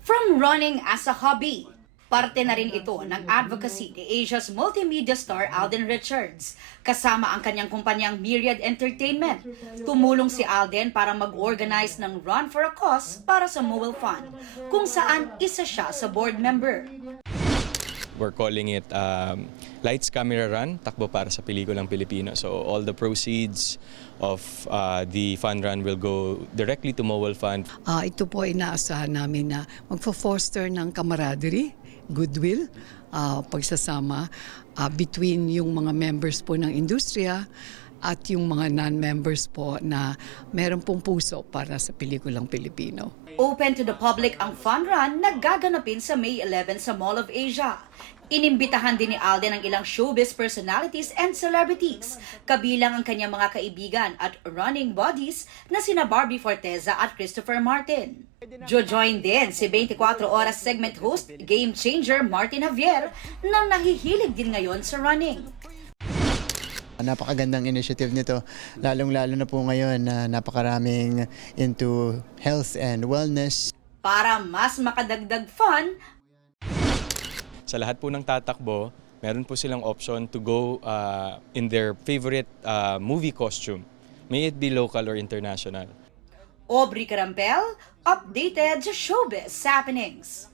From running as a hobby, parte na rin ito ng advocacy ni Asia's multimedia star Alden Richards, kasama ang kanyang kumpanyang Myriad Entertainment. Tumulong si Alden para mag-organize ng Run for a Cause para sa Mobile Fund, kung saan isa siya sa board member. We're calling it Lights, Camera, Run, Takbo para sa Pelikulang Pilipino. So all the proceeds of the fund run will go directly to Mobile Fund. Ito po ay inaasahan namin na magfo-foster ng camaraderie, goodwill, pagsasama between yung mga members po ng industriya at yung mga non-members po na meron pong puso para sa pelikulang Pilipino. Open to the public ang fun run na gaganapin sa May 11 sa Mall of Asia. Inimbitahan din ni Alden ang ilang showbiz personalities and celebrities, kabilang ang kanyang mga kaibigan at running buddies na sina Barbie Forteza at Christopher Martin. Jojoin din si 24 oras segment host, game changer Martin Javier, na nahihilig din ngayon sa running. Napakagandang initiative nito, lalong-lalo na po ngayon na napakaraming into health and wellness. Para mas makadagdag fun, Sa lahat po ng tatakbo, meron po silang option to go in their favorite movie costume, may it be local or international. Aubrey Carampel, updated sa showbiz happenings.